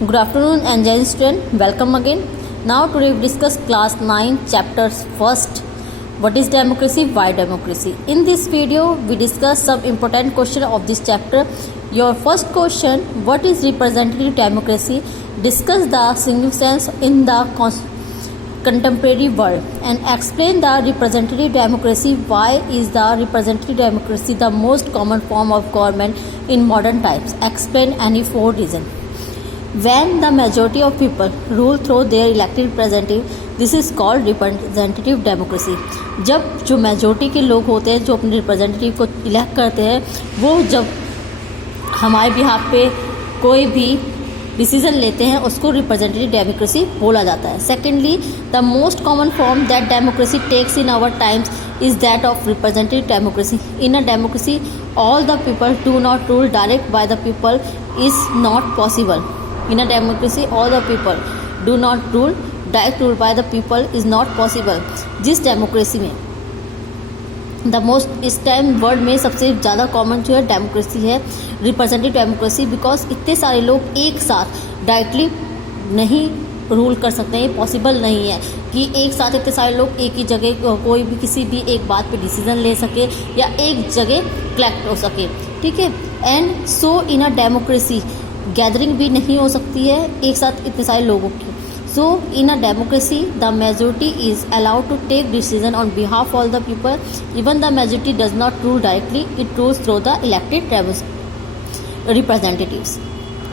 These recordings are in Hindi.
Good afternoon and Jai student, welcome again. Now today we discuss class 9 chapters first. What is democracy? Why democracy? In this video we discuss some important question of this chapter. Your first question, what is representative democracy? Discuss the significance in the contemporary world and explain the representative democracy. Why is the representative democracy the most common form of government in modern times? Explain any 4 reasons. When the majority of people rule through their elected representative, this is called representative democracy. जब जो मेजोरिटी के लोग होते हैं जो अपने रिप्रेजेंटेटिव को इलेक्ट करते हैं, वो जब हमारे बिहाफ पे कोई भी डिसीजन लेते हैं उसको रिप्रेजेंटेटिव डेमोक्रेसी बोला जाता है. Secondly, the most common form that democracy takes in our times is that of representative democracy. In a democracy all the people do not rule direct by the people is not possible. In a democracy, all the people do not rule, direct rule by the people is not possible. जिस डेमोक्रेसी में द मोस्ट इस टाइम वर्ल्ड में सबसे ज़्यादा कॉमन जो है डेमोक्रेसी है रिप्रेजेंटेटिव डेमोक्रेसी, बिकॉज इतने सारे लोग एक साथ डायरेक्टली नहीं रूल कर सकते हैं. ये पॉसिबल नहीं है कि एक साथ इतने सारे लोग एक ही जगह कोई भी किसी भी एक बात पे डिसीजन ले सके या एक जगह कलेक्ट हो सके. ठीक है. And so in a democracy gathering भी नहीं हो सकती है एक साथ इतने सारे लोगों की. So in a democracy the majority is allowed to take decision on behalf all the people. Even the majority does not rule directly, it rules through the elected representatives.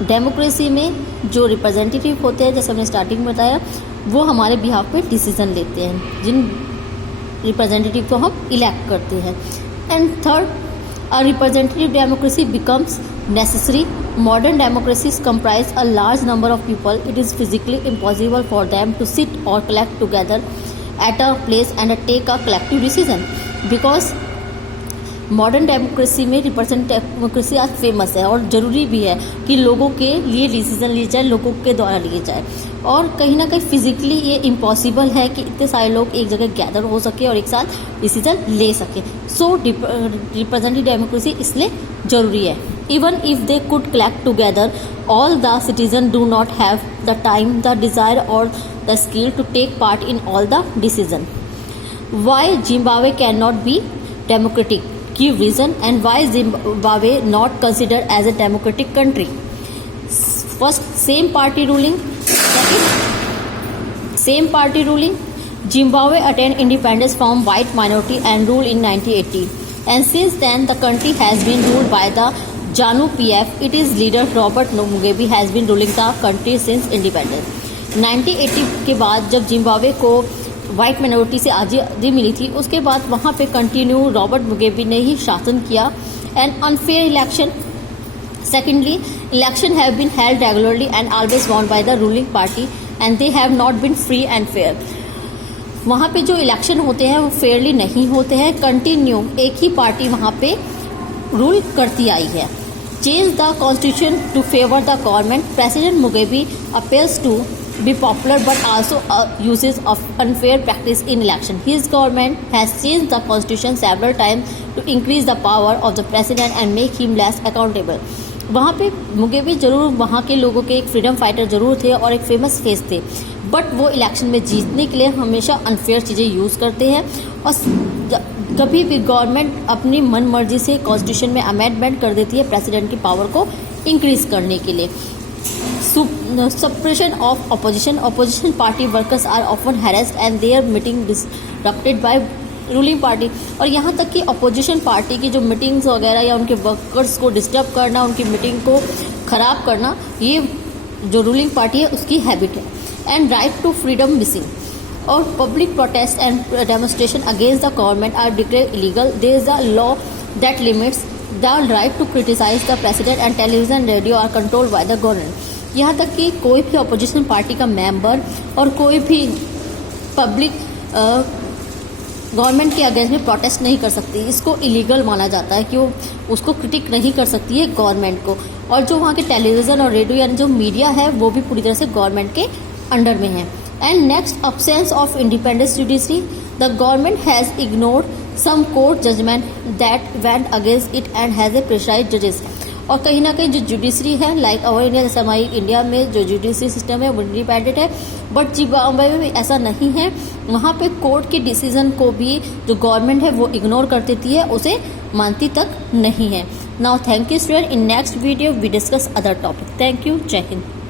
Democracy में जो रिप्रेजेंटेटिव होते हैं, जैसे हमने स्टार्टिंग में बताया, वो हमारे बिहाफ पे डिसीजन लेते हैं, जिन रिप्रेजेंटेटिव को हम इलेक्ट करते हैं. And third, a representative democracy becomes necessary. Modern democracies comprise a large number of people. It is physically impossible for them to sit or collect together at a place and take a collective decision. Because modern democracy में रिप्रेजेंटेटिव डेमोक्रेसी आज फेमस है और ज़रूरी भी है कि लोगों के लिए डिसीजन लिए जाए, लोगों के द्वारा लिए जाए. और कहीं ना कहीं फिजिकली ये इम्पॉसिबल है कि इतने सारे लोग एक जगह गैदर हो सके और एक साथ डिसीजन ले सके. सो रिप्रेजेंटेटिव डेमोक्रेसी इसलिए ज़रूरी है. Even if they could collect together, all the citizen do not have the time, the desire और the skill to take part in all the decision. Why Zimbabwe can not be democratic? Give reason. And why Zimbabwe not considered as a democratic country? First, same party ruling. Second, same party ruling. Zimbabwe attained independence from white minority and ruled in 1980. And since then, the country has been ruled by the ZANU-PF. Its leader Robert Mugabe has been ruling the country since independence. 1980 के बाद जब जिम्बाब्वे को वाइट माइनॉरिटी से आज़ादी मिली थी, उसके बाद वहाँ पे कंटिन्यू रॉबर्ट मुगेबे ने ही शासन किया. And unfair election. Secondly, election have been held regularly and always won by the ruling party and they have not been free and fair. वहाँ पे जो इलेक्शन होते हैं वो फेयरली नहीं होते हैं, कंटिन्यू एक ही पार्टी वहाँ पे रूल करती आई है. Change the constitution to favour the government. President Mugabe appears to be popular but also uses of unfair practice in election. His government has changed the constitution several times to increase the power of the president and make him less accountable. वहाँ पे मुगेबे जरूर वहाँ के लोगों के एक फ्रीडम फाइटर जरूर थे और एक फेमस फेस थे, बट वो इलेक्शन में जीतने के लिए हमेशा अनफेयर चीज़ें यूज़ करते हैं और कभी भी गवर्नमेंट अपनी मन मर्जी से कॉन्स्टिट्यूशन में अमेंडमेंट कर देती है प्रेसिडेंट की पावर को इंक्रीज करने के लिए. Suppression of opposition. Opposition party workers are often harassed and their meeting disrupted by ruling party. और यहाँ तक कि अपोजिशन पार्टी की जो मीटिंग्स वगैरह या उनके वर्कर्स को डिस्टर्ब करना, उनकी मीटिंग को ख़राब करना, ये जो रूलिंग पार्टी है उसकी हैबिट है. And right to freedom missing. और public protest and demonstration against the government are declared illegal. There is a law that limits the right to criticise the president and television radio are controlled by the government. यहाँ तक कि कोई भी अपोजिशन पार्टी का मेंबर और कोई भी पब्लिक गवर्नमेंट के अगेंस्ट में प्रोटेस्ट नहीं कर सकती. इसको इलीगल माना जाता है कि वो उसको क्रिटिक नहीं कर सकती है गवर्नमेंट को. और जो वहाँ के टेलीविज़न और रेडियो यानी जो मीडिया है वो भी पूरी तरह से गवर्नमेंट के अंडर में है. And next, absence of independence judiciary. The government has ignored some court judgment that went against it and has a prescribed judges. और कहीं ना कहीं जो जुडिशरी है लाइक अवर इंडिया, जैसे हमारी इंडिया में जो जुडिशरी सिस्टम है वो इंडिपेंडेंट है, बट जिम्बाब्वे में ऐसा नहीं है। वहाँ पे कोर्ट के डिसीजन को भी जो गवर्नमेंट है वो इग्नोर कर देती है, उसे मानती तक नहीं है। Now thank you student, in next video we discuss other topic. Thank you, जय हिंद।